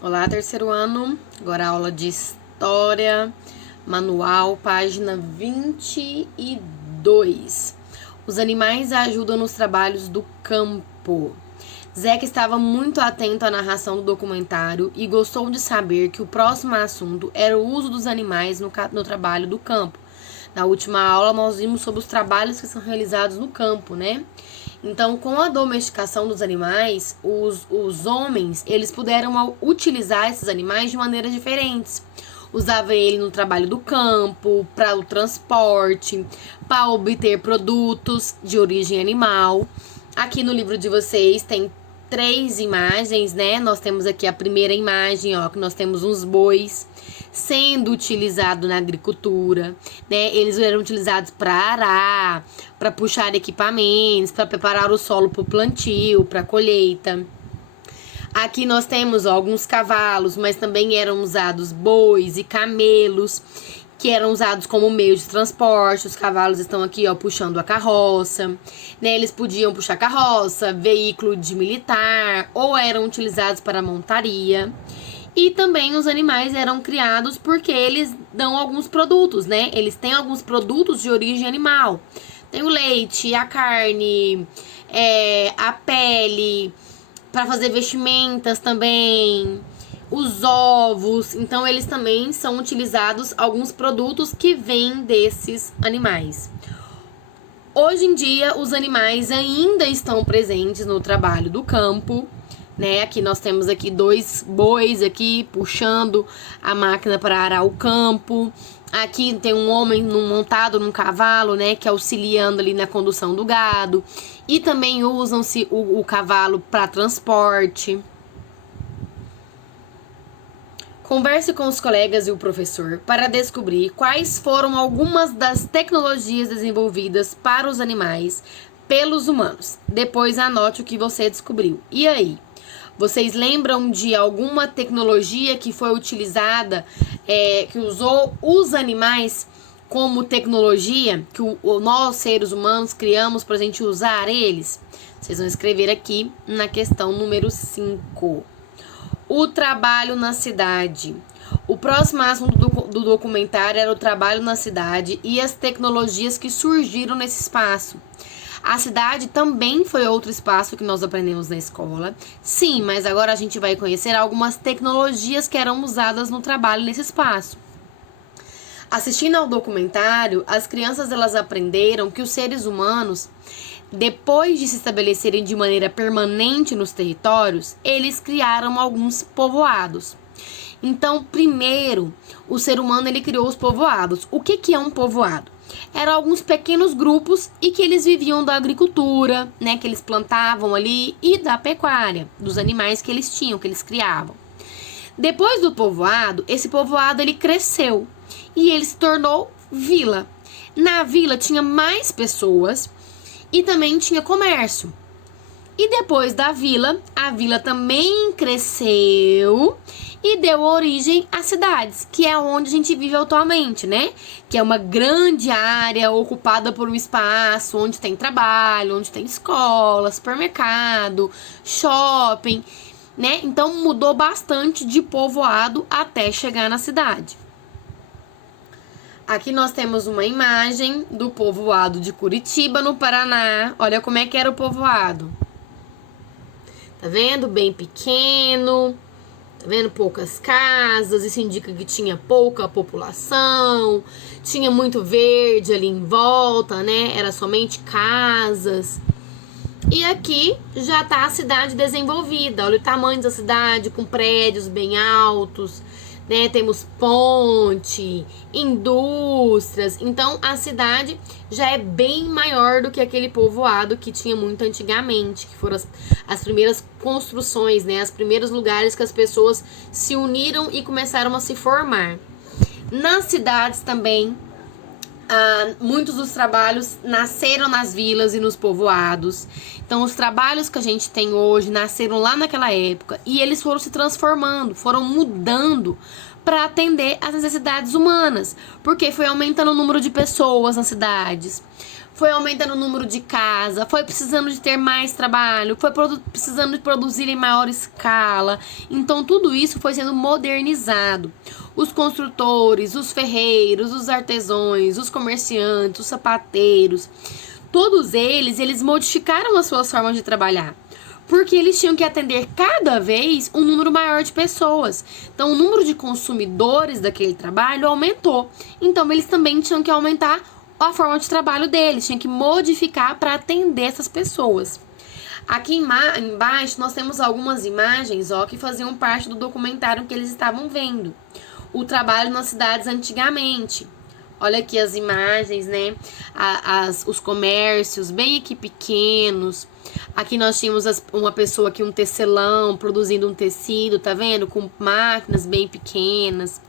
Olá, terceiro ano. Agora a aula de História, manual, página 22. Os animais ajudam nos trabalhos do campo. Zeca estava muito atento à narração do documentário e gostou de saber que o próximo assunto era o uso dos animais no trabalho do campo. Na última aula, nós vimos sobre os trabalhos que são realizados no campo, né? Então, com a domesticação dos animais, os homens, eles puderam utilizar esses animais de maneiras diferentes. Usava ele no trabalho do campo, para o transporte, para obter produtos de origem animal. Aqui no livro de vocês tem 3 imagens, né? Nós temos aqui a primeira imagem, ó, que nós temos uns bois sendo utilizados na agricultura, né? Eles eram utilizados para arar, para puxar equipamentos, para preparar o solo para o plantio, para a colheita. Aqui nós temos alguns cavalos, mas também eram usados bois e camelos, que eram usados como meio de transporte. Os cavalos estão aqui, ó, puxando a carroça, né? Eles podiam puxar carroça, veículo de militar, ou eram utilizados para montaria. E também os animais eram criados porque eles dão alguns produtos, né? Eles têm alguns produtos de origem animal. Tem o leite, a carne, a pele, para fazer vestimentas também, os ovos. Então, eles também são utilizados alguns produtos que vêm desses animais. Hoje em dia, os animais ainda estão presentes no trabalho do campo, né? Aqui nós temos aqui 2 bois aqui puxando a máquina para arar o campo. Aqui tem um homem montado num cavalo, né, que auxiliando ali na condução do gado. E também usam-se o cavalo para transporte. Converse com os colegas e o professor para descobrir quais foram algumas das tecnologias desenvolvidas para os animais pelos humanos. Depois anote o que você descobriu. E aí? Vocês lembram de alguma tecnologia que foi utilizada, que usou os animais como tecnologia, que nós, seres humanos, criamos para a gente usar eles? Vocês vão escrever aqui na questão número 5. O trabalho na cidade. O próximo assunto do documentário era o trabalho na cidade e as tecnologias que surgiram nesse espaço. A cidade também foi outro espaço que nós aprendemos na escola. Sim, mas agora a gente vai conhecer algumas tecnologias que eram usadas no trabalho nesse espaço. Assistindo ao documentário, as crianças elas aprenderam que os seres humanos, depois de se estabelecerem de maneira permanente nos territórios, eles criaram alguns povoados. Então, primeiro, o ser humano ele criou os povoados. O que é um povoado? Eram alguns pequenos grupos e que eles viviam da agricultura, né, que eles plantavam ali, e da pecuária, dos animais que eles tinham, que eles criavam. Depois do povoado, esse povoado ele cresceu e ele se tornou vila. Na vila tinha mais pessoas e também tinha comércio. E depois da vila, a vila também cresceu e deu origem às cidades, que é onde a gente vive atualmente, né? Que é uma grande área ocupada por um espaço onde tem trabalho, onde tem escola, supermercado, shopping, né? Então mudou bastante de povoado até chegar na cidade. Aqui nós temos uma imagem do povoado de Curitiba, no Paraná. Olha como é que era o povoado. Tá vendo? Bem pequeno. Tá vendo? Poucas casas. Isso indica que tinha pouca população. Tinha muito verde ali em volta, né? Era somente casas. E aqui já tá a cidade desenvolvida. Olha o tamanho da cidade, com prédios bem altos, né? Temos ponte, indústrias. Então a cidade já é bem maior do que aquele povoado que tinha muito antigamente, que foram as primeiras construções, né? Os primeiros lugares que as pessoas se uniram e começaram a se formar. Nas cidades também, muitos dos trabalhos nasceram nas vilas e nos povoados. Então os trabalhos que a gente tem hoje nasceram lá naquela época e eles foram se transformando, foram mudando para atender às necessidades humanas, porque foi aumentando o número de pessoas nas cidades, foi aumentando o número de casa, foi precisando de ter mais trabalho, foi precisando de produzir em maior escala. Então, tudo isso foi sendo modernizado. Os construtores, os ferreiros, os artesãos, os comerciantes, os sapateiros, todos eles modificaram as suas formas de trabalhar. Porque eles tinham que atender cada vez um número maior de pessoas. Então, o número de consumidores daquele trabalho aumentou. Então, eles também tinham que aumentar a forma de trabalho deles, tinha que modificar para atender essas pessoas. Aqui embaixo nós temos algumas imagens, ó, que faziam parte do documentário que eles estavam vendo. O trabalho nas cidades antigamente. Olha aqui as imagens, né? Os comércios bem aqui pequenos. Aqui nós tínhamos uma pessoa aqui, um tecelão, produzindo um tecido, tá vendo? Com máquinas bem pequenas.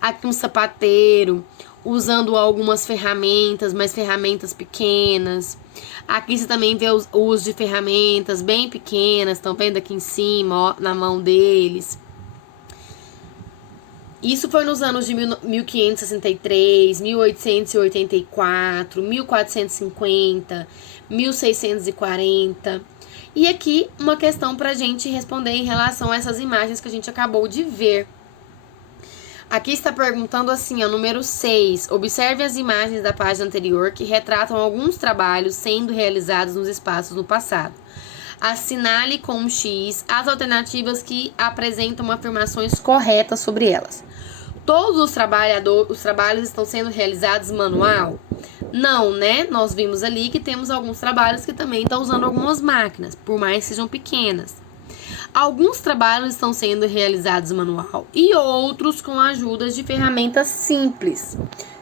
Aqui um sapateiro, usando algumas ferramentas, mas ferramentas pequenas. Aqui você também vê o uso de ferramentas bem pequenas, estão vendo aqui em cima, ó, na mão deles. Isso foi nos anos de 1563, 1884, 1450, 1640. E aqui uma questão para a gente responder em relação a essas imagens que a gente acabou de ver. Aqui está perguntando assim, ó, número 6. Observe as imagens da página anterior que retratam alguns trabalhos sendo realizados nos espaços no passado. Assinale com um X as alternativas que apresentam afirmações corretas sobre elas. Todos os trabalhos estão sendo realizados manual? Não, né? Nós vimos ali que temos alguns trabalhos que também estão usando algumas máquinas, por mais que sejam pequenas. Alguns trabalhos estão sendo realizados manual e outros com a ajuda de ferramentas simples.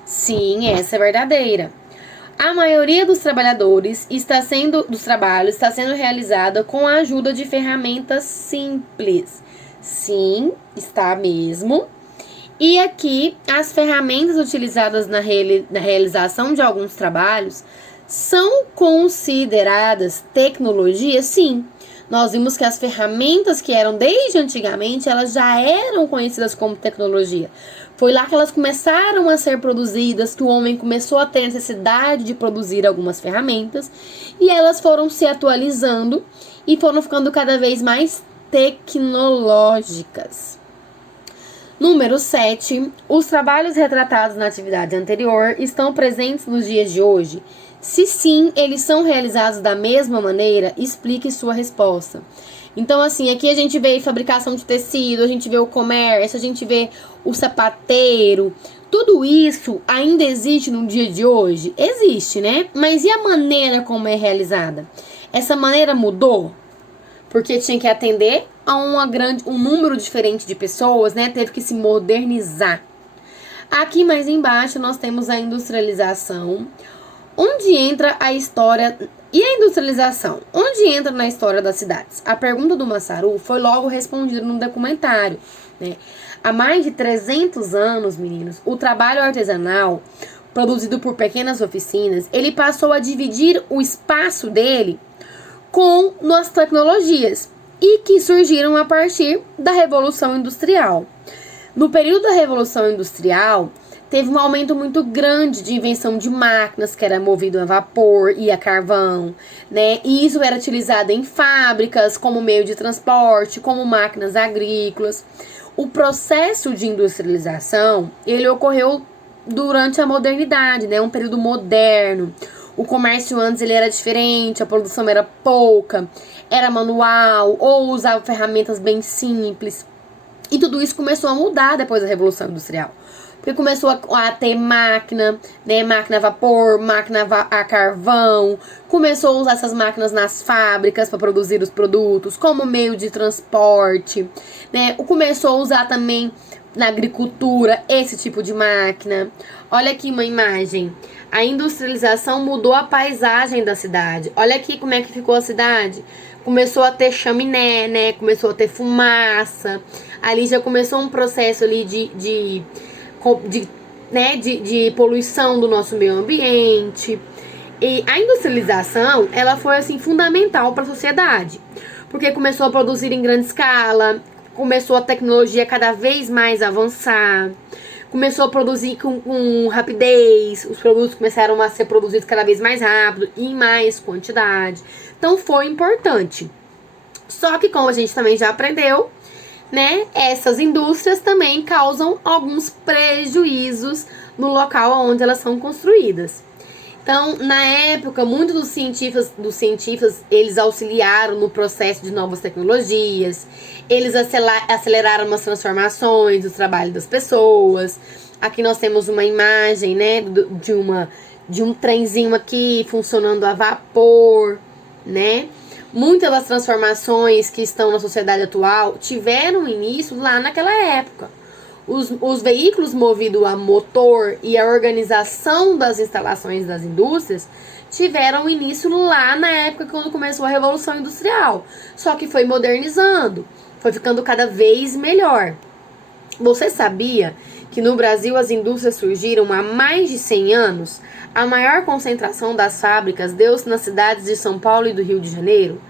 Sim, essa é verdadeira. A maioria dos trabalhos está sendo realizada com a ajuda de ferramentas simples. Sim, está mesmo. E aqui, as ferramentas utilizadas na realização de alguns trabalhos são consideradas tecnologia? Sim. Nós vimos que as ferramentas que eram desde antigamente, elas já eram conhecidas como tecnologia. Foi lá que elas começaram a ser produzidas, que o homem começou a ter necessidade de produzir algumas ferramentas, e elas foram se atualizando e foram ficando cada vez mais tecnológicas. Número 7. Os trabalhos retratados na atividade anterior estão presentes nos dias de hoje? Se sim, eles são realizados da mesma maneira, explique sua resposta. Então, assim, aqui a gente vê fabricação de tecido, a gente vê o comércio, a gente vê o sapateiro. Tudo isso ainda existe no dia de hoje? Existe, né? Mas e a maneira como é realizada? Essa maneira mudou? Porque tinha que atender a um número diferente de pessoas, né? Teve que se modernizar. Aqui mais embaixo nós temos a industrialização. Onde entra a história e a industrialização? Onde entra na história das cidades? A pergunta do Massaru foi logo respondida no documentário, né? Há mais de 300 anos, meninos, o trabalho artesanal, produzido por pequenas oficinas, ele passou a dividir o espaço dele com as tecnologias e que surgiram a partir da Revolução Industrial. No período da Revolução Industrial, teve um aumento muito grande de invenção de máquinas que era movido a vapor e a carvão, né? E isso era utilizado em fábricas como meio de transporte, como máquinas agrícolas. O processo de industrialização, ele ocorreu durante a modernidade, né? Um período moderno. O comércio antes ele era diferente, a produção era pouca, era manual ou usava ferramentas bem simples. E tudo isso começou a mudar depois da Revolução Industrial. Porque começou a ter máquina, né? Máquina a vapor, máquina a carvão. Começou a usar essas máquinas nas fábricas para produzir os produtos, como meio de transporte, né? Começou a usar também na agricultura esse tipo de máquina. Olha aqui uma imagem. A industrialização mudou a paisagem da cidade. Olha aqui como é que ficou a cidade. Começou a ter chaminé, né? Começou a ter fumaça. Ali já começou um processo ali de poluição do nosso meio ambiente. E a industrialização, ela foi assim fundamental para a sociedade, porque começou a produzir em grande escala, começou a tecnologia cada vez mais avançar, começou a produzir com rapidez, os produtos começaram a ser produzidos cada vez mais rápido e em mais quantidade. Então foi importante. Só que como a gente também já aprendeu, né, essas indústrias também causam alguns prejuízos no local onde elas são construídas. Então, na época, muitos dos cientistas, eles auxiliaram no processo de novas tecnologias, eles aceleraram as transformações do trabalho das pessoas. Aqui nós temos uma imagem, né, de um trenzinho aqui funcionando a vapor, né? Muitas das transformações que estão na sociedade atual tiveram início lá naquela época. Os veículos movidos a motor e a organização das instalações das indústrias tiveram início lá na época quando começou a Revolução Industrial. Só que foi modernizando, foi ficando cada vez melhor. Você sabia que no Brasil as indústrias surgiram há mais de 100 anos? A maior concentração das fábricas deu-se nas cidades de São Paulo e do Rio de Janeiro.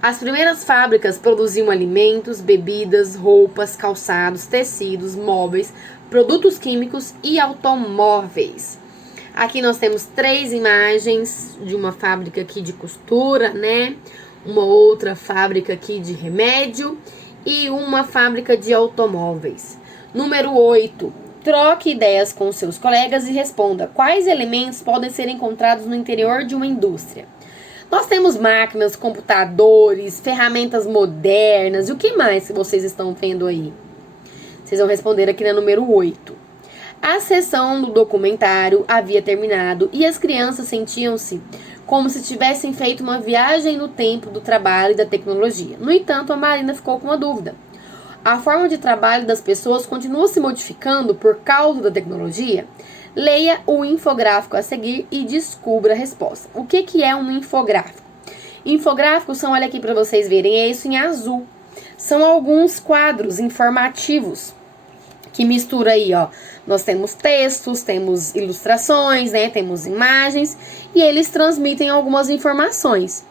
As primeiras fábricas produziam alimentos, bebidas, roupas, calçados, tecidos, móveis, produtos químicos e automóveis. Aqui nós temos 3 imagens de uma fábrica aqui de costura, né? Uma outra fábrica aqui de remédio e uma fábrica de automóveis. Número 8. Troque ideias com seus colegas e responda quais elementos podem ser encontrados no interior de uma indústria. Nós temos máquinas, computadores, ferramentas modernas. E o que mais vocês estão vendo aí? Vocês vão responder aqui na número 8. A sessão do documentário havia terminado e as crianças sentiam-se como se tivessem feito uma viagem no tempo do trabalho e da tecnologia. No entanto, a Marina ficou com uma dúvida. A forma de trabalho das pessoas continua se modificando por causa da tecnologia? Leia o infográfico a seguir e descubra a resposta. O que é um infográfico? Infográficos são, olha aqui para vocês verem, é isso em azul. São alguns quadros informativos que mistura aí, ó. Nós temos textos, temos ilustrações, né? Temos imagens e eles transmitem algumas informações.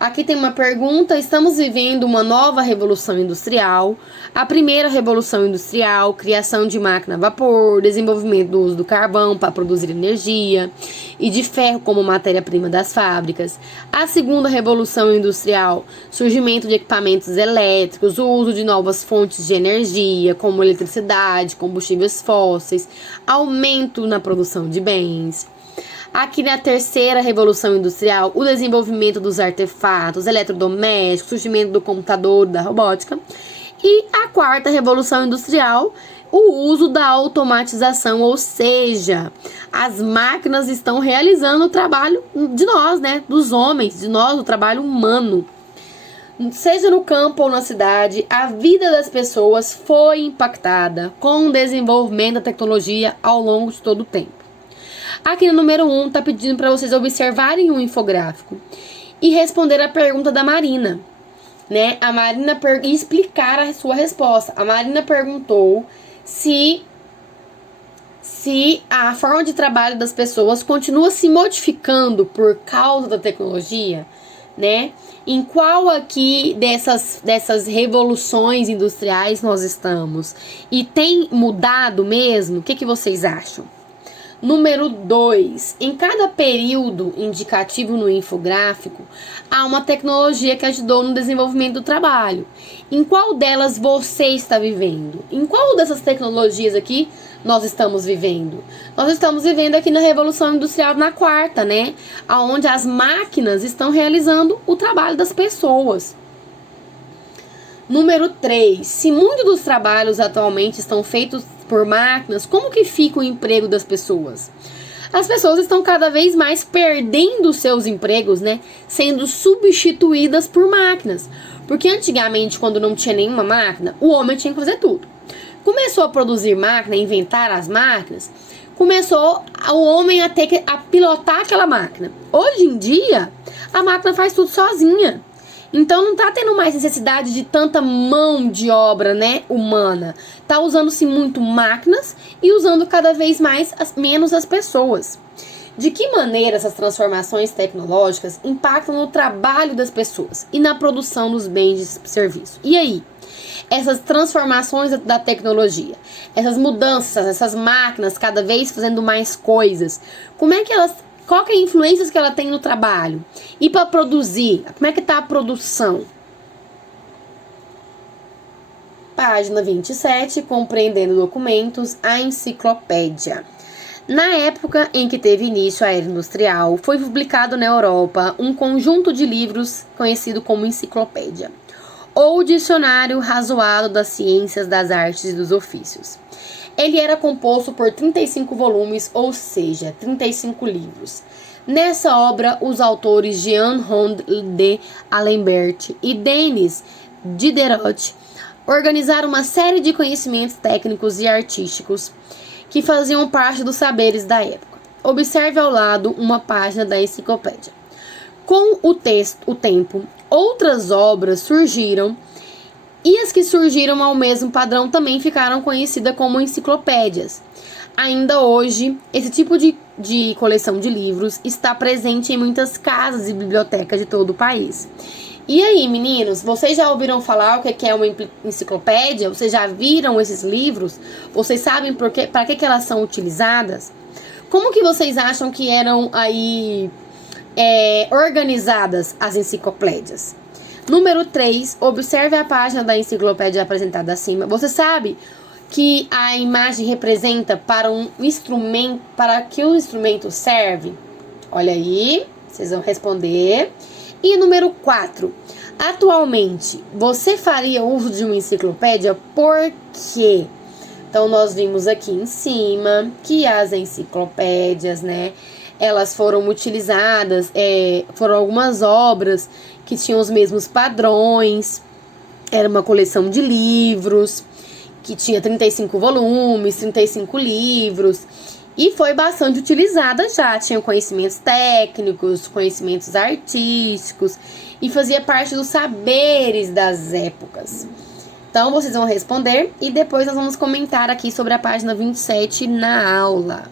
Aqui tem uma pergunta: estamos vivendo uma nova revolução industrial. A primeira revolução industrial, criação de máquina a vapor, desenvolvimento do uso do carvão para produzir energia e de ferro como matéria-prima das fábricas. A segunda revolução industrial, surgimento de equipamentos elétricos, o uso de novas fontes de energia, como eletricidade, combustíveis fósseis, aumento na produção de bens. Aqui na terceira revolução industrial, o desenvolvimento dos artefatos eletrodomésticos, surgimento do computador, da robótica. E a quarta revolução industrial, o uso da automatização, ou seja, as máquinas estão realizando o trabalho de nós, né? Dos homens, de nós, o trabalho humano. Seja no campo ou na cidade, a vida das pessoas foi impactada com o desenvolvimento da tecnologia ao longo de todo o tempo. Aqui no número 1 está pedindo para vocês observarem o infográfico e responder a pergunta da Marina, né? A Marina e explicar a sua resposta. A Marina perguntou se a forma de trabalho das pessoas continua se modificando por causa da tecnologia, né? Em qual aqui dessas revoluções industriais nós estamos? E tem mudado mesmo? O que vocês acham? Número 2. Em cada período indicativo no infográfico, há uma tecnologia que ajudou no desenvolvimento do trabalho. Em qual delas você está vivendo? Em qual dessas tecnologias aqui nós estamos vivendo? Nós estamos vivendo aqui na Revolução Industrial, na quarta, né? Onde as máquinas estão realizando o trabalho das pessoas. Número 3. Se muitos dos trabalhos atualmente estão feitos por máquinas, como que fica o emprego das pessoas? As pessoas estão cada vez mais perdendo seus empregos, né? Sendo substituídas por máquinas. Porque antigamente, quando não tinha nenhuma máquina, o homem tinha que fazer tudo. Começou a produzir máquina, a inventar as máquinas, começou o homem a ter que pilotar aquela máquina. Hoje em dia, a máquina faz tudo sozinha. Então não tá tendo mais necessidade de tanta mão de obra, né, humana. Tá usando-se muito máquinas e usando cada vez menos as pessoas. De que maneira essas transformações tecnológicas impactam no trabalho das pessoas e na produção dos bens e serviços? E aí? Essas transformações da tecnologia, essas mudanças, essas máquinas cada vez fazendo mais coisas, como é que elas, qual que é a influência que ela tem no trabalho? E para produzir, como é que está a produção? Página 27, compreendendo documentos, a enciclopédia. Na época em que teve início a era industrial, foi publicado na Europa um conjunto de livros conhecido como enciclopédia, ou Dicionário Razoado das Ciências, das Artes e dos Ofícios. Ele era composto por 35 volumes, ou seja, 35 livros. Nessa obra, os autores Jean Rond de Alembert e Denis Diderot organizaram uma série de conhecimentos técnicos e artísticos que faziam parte dos saberes da época. Observe ao lado uma página da enciclopédia. Com o tempo, outras obras surgiram e as que surgiram ao mesmo padrão também ficaram conhecidas como enciclopédias. Ainda hoje, esse tipo de coleção de livros está presente em muitas casas e bibliotecas de todo o país. E aí, meninos, vocês já ouviram falar o que é uma enciclopédia? Vocês já viram esses livros? Vocês sabem para que elas são utilizadas? Como que vocês acham que eram aí organizadas as enciclopédias? Número 3, observe a página da enciclopédia apresentada acima. Você sabe que a imagem representa para um instrumento, para que o instrumento serve? Olha aí, vocês vão responder. E número 4, atualmente, você faria uso de uma enciclopédia por quê? Então, nós vimos aqui em cima que as enciclopédias, né, elas foram utilizadas, foram algumas obras que tinham os mesmos padrões, era uma coleção de livros, que tinha 35 volumes, 35 livros, e foi bastante utilizada já, tinha conhecimentos técnicos, conhecimentos artísticos, e fazia parte dos saberes das épocas. Então, vocês vão responder, e depois nós vamos comentar aqui sobre a página 27 na aula.